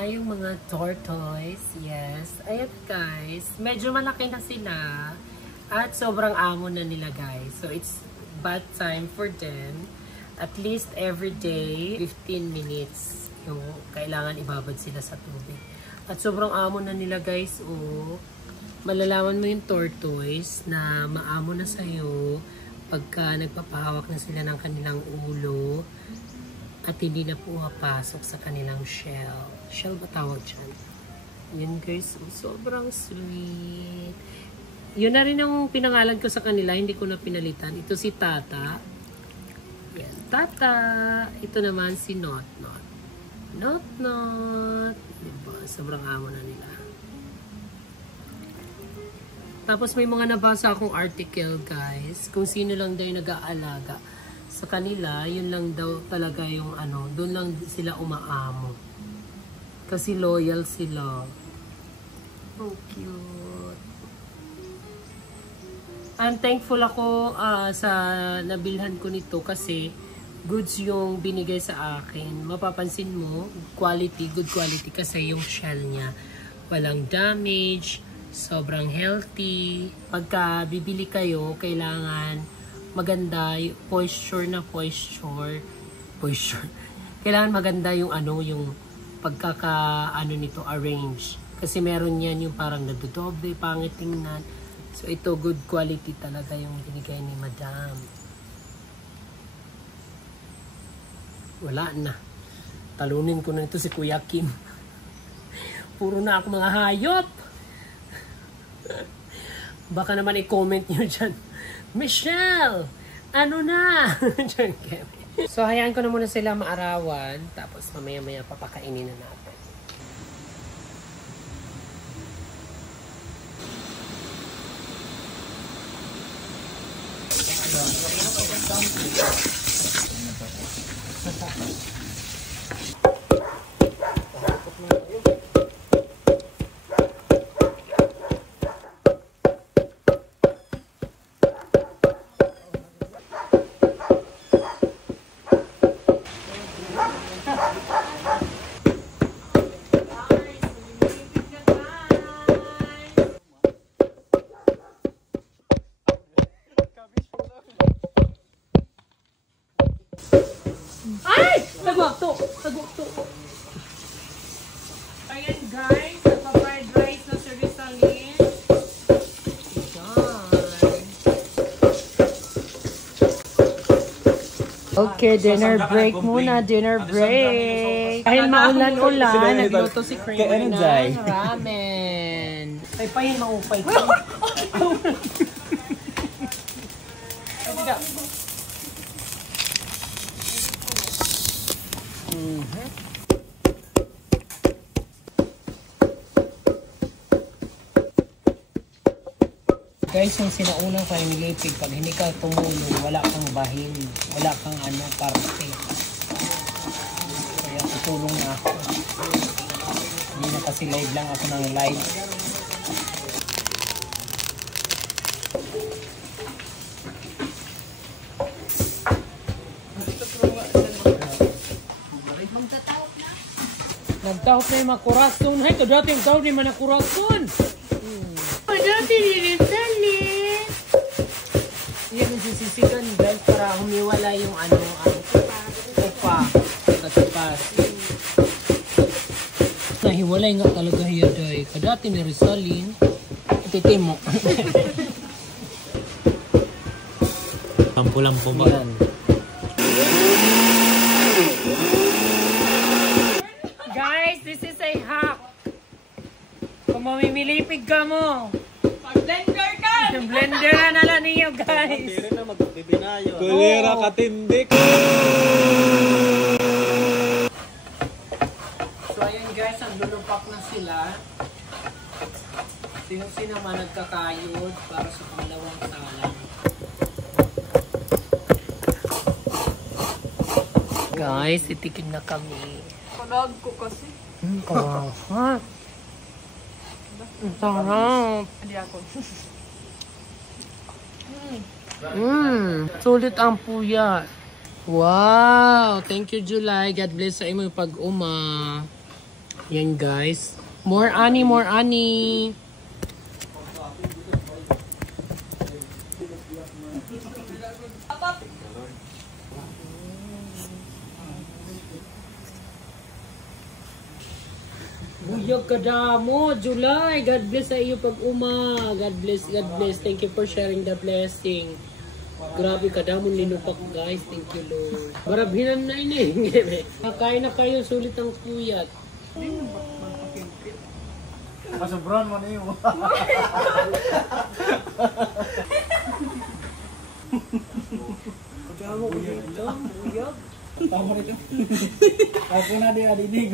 tayong mga tortoise. Yes. Ayan guys. Medyo malaki na sila. At sobrang amo na nila guys. So it's bath time for them. At least every day, 15 minutes. Yung kailangan ibabad sila sa tubig. At sobrang amo na nila guys. Oh. Malalaman mo yung tortoise na maamo na sa'yo pagka nagpapahawak na sila ng kanilang ulo. At hindi na pumapasok sa kanilang shell. Shell ba tawag dyan? Yun guys, sobrang sweet. Yun na rin ang pinangalan ko sa kanila, hindi ko na pinalitan. Ito si Tata. Yan, Tata. Ito naman si Not Not. Not Not. Diba? Sobrang amo na nila. Tapos may mga nabasa akong article guys, kung sino lang daw yung nag-aalaga sa kanila, yun lang daw talaga yung ano, doon lang sila umaamo. Kasi loyal sila. So cute. I'm thankful ako sa nabilhan ko nito kasi goods yung binigay sa akin. Mapapansin mo, quality, good quality kasi yung shell niya. Walang damage, sobrang healthy. Pagka bibili kayo, kailangan maganda, posture. Kailangan maganda yung ano, yung pagkaka-ano nito, arrange. Kasi meron yan yung parang nadudoble, pangit tingnan. So ito, good quality talaga yung binigay ni Madam. Wala na. Talunin ko na ito si Kuya Kim. Puro na ako mga hayop. Baka naman i-comment nyo dyan. Michelle! Ano na? So, hayaan ko na muna sila maarawan. Tapos, mamaya-maya papakainin na natin. Tagwakto. Ayan guys, nagpa-fried rice na si Rizalyn. Okay, dinner break muna. Dinner break. Dahil maulan-ulan, nagluto si Kramer ng ramen. Ay, pahin maupay. Guys, yung sinaunang kayo nilipig, pag hindi ka tumulong, wala kang bahin, wala kang ano, parte. Kaya tutulong na ako. Hindi na kasi live lang ako ng live. Nagtahop na yung mga kurason. Hay, kadati yung tawag ni mga kurason. Kadati nilisalin. Yan yung sisisigan guys para humiwala yung ano, upa. Katipas. Nahiwalay nga talaga hiyaday. Kadati ni Rizalyn. Ititimo. Lampo-lampo ba? Yan. This is a hack. Kung mamimilipig ka mo, mag-blender ka! blender na lang niyo guys. Matiri na magbibinayo. Kulera katindik. So ayan guys, ang lulupak na sila. Sino naman nagkakayod para sa pangalawang salang. Guys, itikin na kami. Palag ko kasi. Kawahat. Ang sarap. Hindi ako. Sulit ang puya. Wow! Thank you, July. God bless sa imong pag-uma. Yan guys. More ani, more ani. Buyog ka damo, July. God bless sa iyo pag-uma. God bless, God bless. Thank you for sharing the blessing. Grabe ka damo linupak guys. Thank you Lord. Barabhinan na ini. Nakain na kayo, sulit ang kuyat. Masubron mo na yun. Damo ko dito, buyog. Tama rin. Ako na di adidig.